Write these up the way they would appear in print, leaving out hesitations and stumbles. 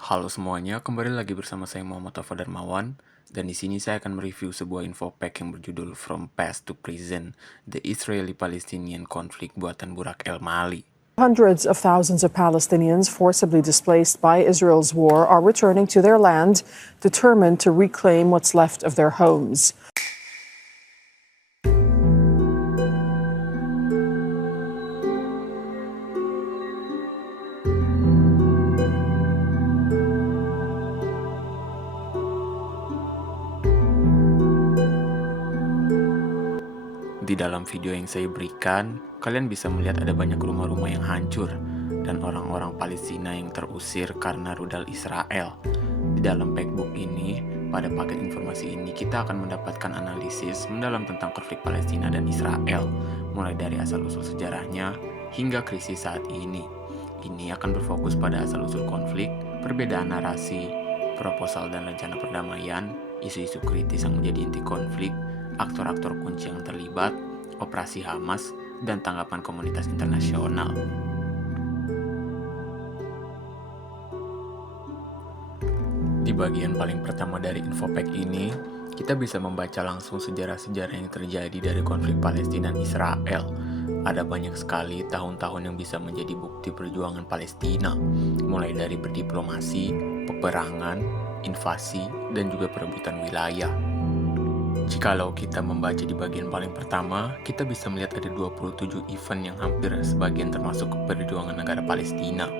Halo semuanya, kembali lagi bersama saya Muhammad Taufa Darmawan dan di sini saya akan mereview sebuah infopack yang berjudul From Past to Present: The Israeli-Palestinian Conflict buatan Burak El Mali. Hundreds of thousands of Palestinians forcibly displaced by Israel's war are returning to their land, determined to reclaim what's left of their homes. Di dalam video yang saya berikan, kalian bisa melihat ada banyak rumah-rumah yang hancur dan orang-orang Palestina yang terusir karena rudal Israel. Di dalam packbook ini, pada paket informasi ini kita akan mendapatkan analisis mendalam tentang konflik Palestina dan Israel, mulai dari asal-usul sejarahnya hingga krisis saat ini. Ini akan berfokus pada asal-usul konflik, perbedaan narasi, proposal dan rencana perdamaian, isu-isu kritis yang menjadi inti konflik, aktor-aktor kunci yang terlibat, operasi Hamas, dan tanggapan komunitas internasional. Di bagian paling pertama dari infopack ini, kita bisa membaca langsung sejarah-sejarah yang terjadi dari konflik Palestina dan Israel. Ada banyak sekali tahun-tahun yang bisa menjadi bukti perjuangan Palestina, mulai dari berdiplomasi, peperangan, invasi, dan juga perebutan wilayah. Jikalau kita membaca di bagian paling pertama, kita bisa melihat ada 27 event yang hampir sebagian termasuk perjuangan negara Palestina.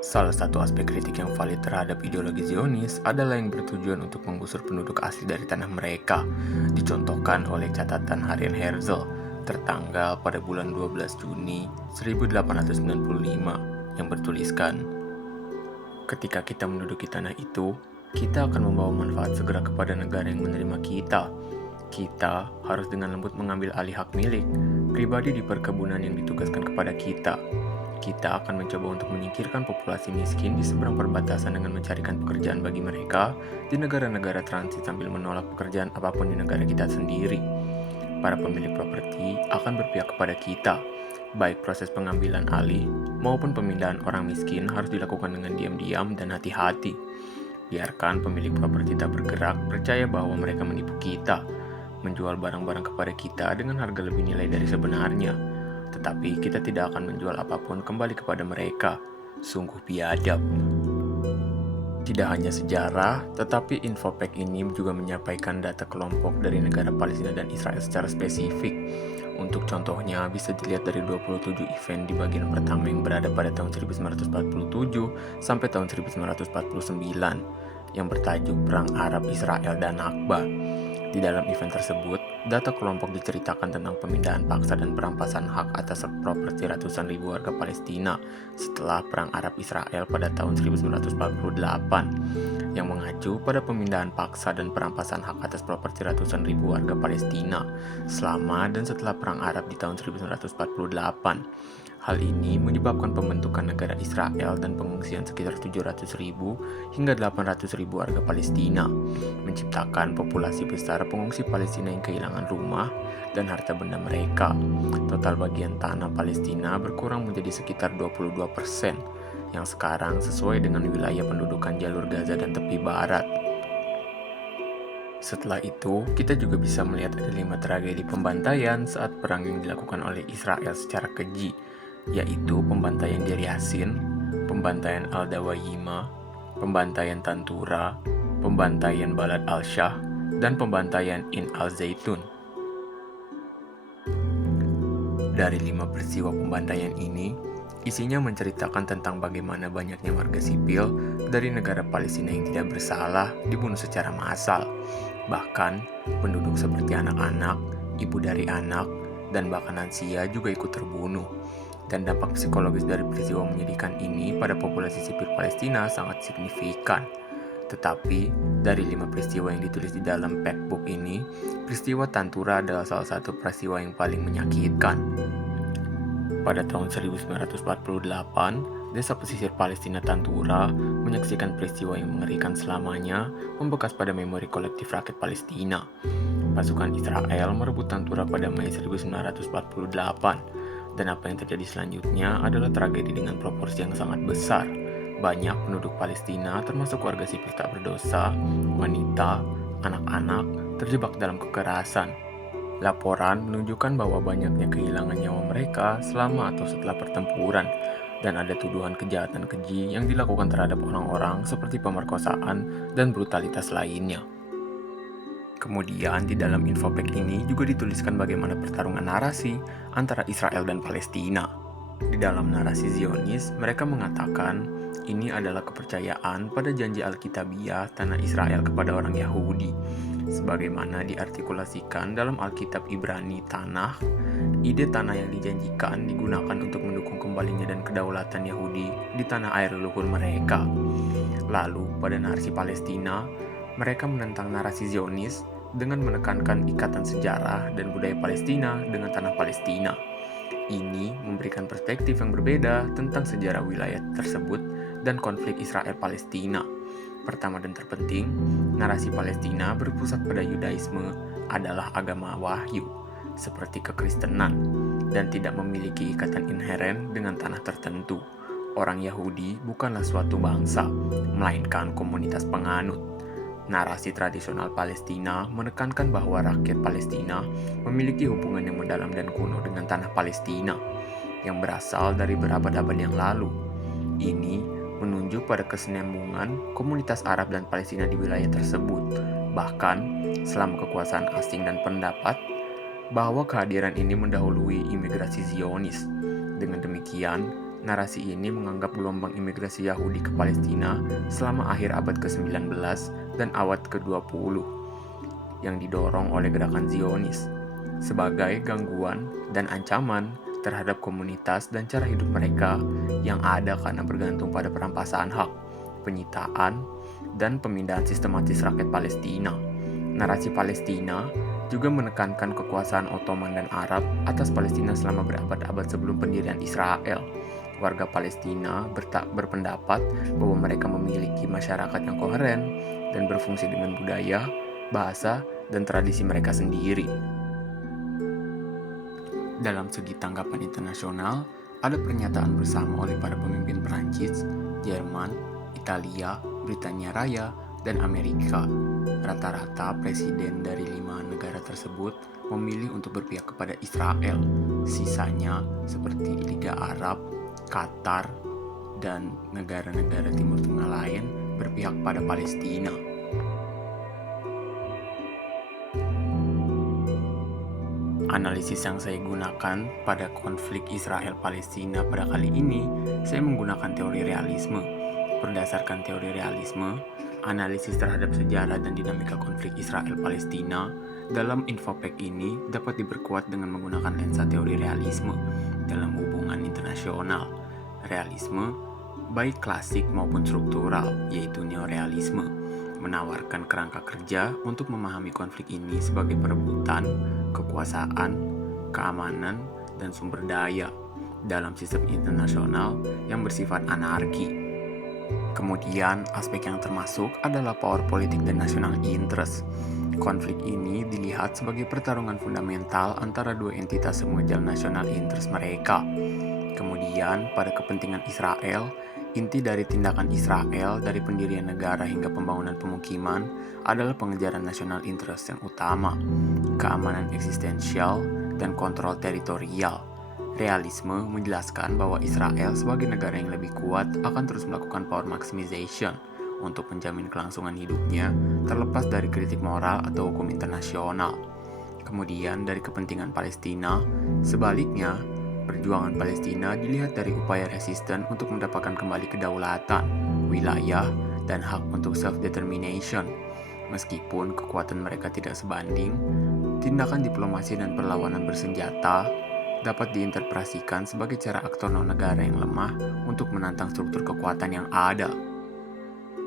Salah satu aspek kritik yang valid terhadap ideologi Zionis adalah yang bertujuan untuk menggusur penduduk asli dari tanah mereka, dicontohkan oleh catatan harian Herzl, tertanggal pada bulan 12 Juni 1895, yang bertuliskan, "Ketika kita menduduki tanah itu, kita akan membawa manfaat segera kepada negara yang menerima kita. Kita harus dengan lembut mengambil alih hak milik pribadi di perkebunan yang ditugaskan kepada kita. Kita akan mencoba untuk menyingkirkan populasi miskin di seberang perbatasan dengan mencarikan pekerjaan bagi mereka di negara-negara transit sambil menolak pekerjaan apapun di negara kita sendiri. Para pemilik properti akan berpihak kepada kita. Baik proses pengambilan alih maupun pemindahan orang miskin harus dilakukan dengan diam-diam dan hati-hati. Biarkan pemilik properti tak bergerak, percaya bahwa mereka menipu kita, menjual barang-barang kepada kita dengan harga lebih nilai dari sebenarnya. Tetapi kita tidak akan menjual apapun kembali kepada mereka. Sungguh biadab." Tidak hanya sejarah, tetapi infopack ini juga menyampaikan data kelompok dari negara Palestina dan Israel secara spesifik. Untuk contohnya, bisa dilihat dari 27 event di bagian pertama yang berada pada tahun 1947 sampai tahun 1949, yang bertajuk Perang Arab Israel dan Nakba. Di dalam event tersebut, data kelompok diceritakan tentang pemindahan paksa dan perampasan hak atas properti ratusan ribu warga Palestina setelah Perang Arab Israel pada tahun 1948, yang mengacu pada pemindahan paksa dan perampasan hak atas properti ratusan ribu warga Palestina selama dan setelah Perang Arab di tahun 1948. Hal ini menyebabkan pembentukan negara Israel dan pengungsian sekitar 700.000 hingga 800.000 warga Palestina, menciptakan populasi besar pengungsi Palestina yang kehilangan rumah dan harta benda mereka. Total bagian tanah Palestina berkurang menjadi sekitar 22%, yang sekarang sesuai dengan wilayah pendudukan jalur Gaza dan tepi barat. Setelah itu, kita juga bisa melihat ada 5 tragedi pembantaian saat perang yang dilakukan oleh Israel secara keji, yaitu pembantaian Deir Yassin, pembantaian Al-Dawayima, pembantaian Tantura, pembantaian Balad al-Shah, dan pembantaian In al-Zaitun. Dari 5 peristiwa pembantaian ini, isinya menceritakan tentang bagaimana banyaknya warga sipil dari negara Palestina yang tidak bersalah dibunuh secara massal. Bahkan, penduduk seperti anak-anak, ibu dari anak, dan bahkan lansia juga ikut terbunuh. Dan dampak psikologis dari peristiwa menyedihkan ini pada populasi sipil Palestina sangat signifikan. Tetapi, dari 5 peristiwa yang ditulis di dalam packbook ini, peristiwa Tantura adalah salah satu peristiwa yang paling menyakitkan. Pada tahun 1948, desa pesisir Palestina Tantura menyaksikan peristiwa yang mengerikan selamanya membekas pada memori kolektif rakyat Palestina. Pasukan Israel merebut Tantura pada Mei 1948, Dan apa yang terjadi selanjutnya adalah tragedi dengan proporsi yang sangat besar. Banyak penduduk Palestina, termasuk warga sipil tak berdosa, wanita, anak-anak, terjebak dalam kekerasan. Laporan menunjukkan bahwa banyaknya kehilangan nyawa mereka selama atau setelah pertempuran, dan ada tuduhan kejahatan keji yang dilakukan terhadap orang-orang seperti pemerkosaan dan brutalitas lainnya. Kemudian di dalam infopack ini juga dituliskan bagaimana pertarungan narasi antara Israel dan Palestina. Di dalam narasi Zionis, mereka mengatakan ini adalah kepercayaan pada janji Alkitabiah tanah Israel kepada orang Yahudi. Sebagaimana diartikulasikan dalam Alkitab Ibrani Tanah, ide tanah yang dijanjikan digunakan untuk mendukung kembalinya dan kedaulatan Yahudi di tanah air leluhur mereka. Lalu pada narasi Palestina, mereka menentang narasi Zionis dengan menekankan ikatan sejarah dan budaya Palestina dengan tanah Palestina. Ini memberikan perspektif yang berbeda tentang sejarah wilayah tersebut dan konflik Israel-Palestina. Pertama dan terpenting, narasi Palestina berpusat pada Yudaisme adalah agama wahyu, seperti kekristenan, dan tidak memiliki ikatan inheren dengan tanah tertentu. Orang Yahudi bukanlah suatu bangsa, melainkan komunitas penganut. Narasi tradisional Palestina menekankan bahwa rakyat Palestina memiliki hubungan yang mendalam dan kuno dengan tanah Palestina yang berasal dari berabad-abad yang lalu. Ini menunjuk pada kesinambungan komunitas Arab dan Palestina di wilayah tersebut. Bahkan, selama kekuasaan asing dan pendapat bahwa kehadiran ini mendahului imigrasi Zionis. Dengan demikian, narasi ini menganggap gelombang imigrasi Yahudi ke Palestina selama akhir abad ke-19 dan abad ke-20 yang didorong oleh gerakan Zionis sebagai gangguan dan ancaman terhadap komunitas dan cara hidup mereka yang ada karena bergantung pada perampasan hak, penyitaan, dan pemindahan sistematis rakyat Palestina. Narasi Palestina juga menekankan kekuasaan Ottoman dan Arab atas Palestina selama berabad-abad sebelum pendirian Israel. Warga Palestina berpendapat bahwa mereka memiliki masyarakat yang koheren dan berfungsi dengan budaya, bahasa, dan tradisi mereka sendiri. Dalam segi tanggapan internasional, ada pernyataan bersama oleh para pemimpin Perancis, Jerman, Italia, Britania Raya, dan Amerika. Rata-rata presiden dari 5 negara tersebut memilih untuk berpihak kepada Israel. Sisanya seperti Liga Arab, Qatar, dan negara-negara Timur Tengah lain berpihak pada Palestina. Analisis yang saya gunakan pada konflik Israel-Palestina pada kali ini, saya menggunakan teori realisme. Berdasarkan teori realisme, analisis terhadap sejarah dan dinamika konflik Israel-Palestina dalam infopack ini dapat diperkuat dengan menggunakan lensa teori realisme dalam hubungan internasional. Realisme, baik klasik maupun struktural, yaitu neorealisme, menawarkan kerangka kerja untuk memahami konflik ini sebagai perebutan, kekuasaan, keamanan, dan sumber daya dalam sistem internasional yang bersifat anarki. Kemudian, aspek yang termasuk adalah power politik dan national interest. Konflik ini dilihat sebagai pertarungan fundamental antara dua entitas semujal national interest mereka. Kemudian, pada kepentingan Israel, inti dari tindakan Israel dari pendirian negara hingga pembangunan pemukiman adalah pengejaran national interest yang utama, keamanan eksistensial, dan kontrol teritorial. Realisme menjelaskan bahwa Israel sebagai negara yang lebih kuat akan terus melakukan power maximization untuk menjamin kelangsungan hidupnya terlepas dari kritik moral atau hukum internasional. Kemudian dari kepentingan Palestina, sebaliknya, perjuangan Palestina dilihat dari upaya resisten untuk mendapatkan kembali kedaulatan, wilayah, dan hak untuk self-determination. Meskipun kekuatan mereka tidak sebanding, tindakan diplomasi dan perlawanan bersenjata dapat diinterpretasikan sebagai cara aktor non-negara yang lemah untuk menantang struktur kekuatan yang ada.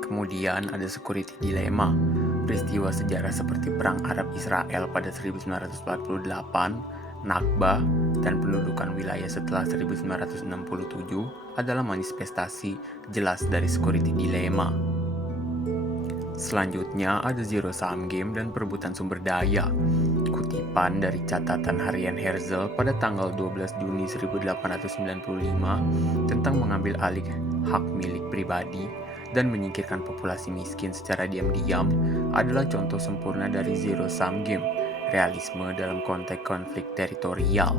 Kemudian ada security dilemma. Peristiwa sejarah seperti Perang Arab-Israel pada 1948, Nakba, dan pendudukan wilayah setelah 1967 adalah manifestasi jelas dari security dilemma. Selanjutnya ada zero-sum game dan perebutan sumber daya. Kutipan dari catatan harian Herzl pada tanggal 12 Juni 1895 tentang mengambil alih hak milik pribadi dan menyingkirkan populasi miskin secara diam-diam adalah contoh sempurna dari zero-sum game, realisme dalam konteks konflik teritorial.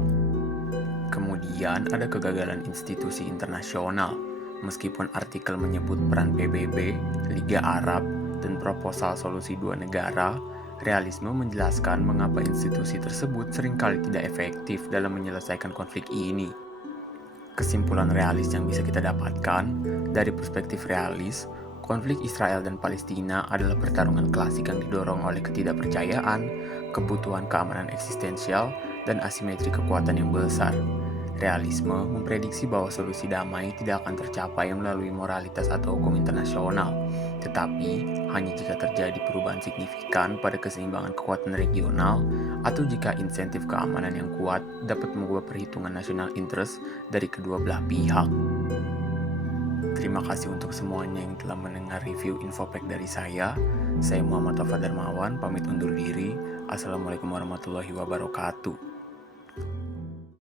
Kemudian ada kegagalan institusi internasional. Meskipun artikel menyebut peran PBB, Liga Arab, dan proposal solusi dua negara, realisme menjelaskan mengapa institusi tersebut seringkali tidak efektif dalam menyelesaikan konflik ini. Kesimpulan realis yang bisa kita dapatkan, dari perspektif realis, konflik Israel dan Palestina adalah pertarungan klasik yang didorong oleh ketidakpercayaan, kebutuhan keamanan eksistensial, dan asimetri kekuatan yang besar. Realisme memprediksi bahwa solusi damai tidak akan tercapai melalui moralitas atau hukum internasional, tetapi hanya jika terjadi perubahan signifikan pada keseimbangan kekuatan regional atau jika insentif keamanan yang kuat dapat mengubah perhitungan national interest dari kedua belah pihak. Terima kasih untuk semuanya yang telah mendengar review Infopack dari saya. Saya Muhammad Taufan Darmawan, pamit undur diri. Assalamualaikum warahmatullahi wabarakatuh.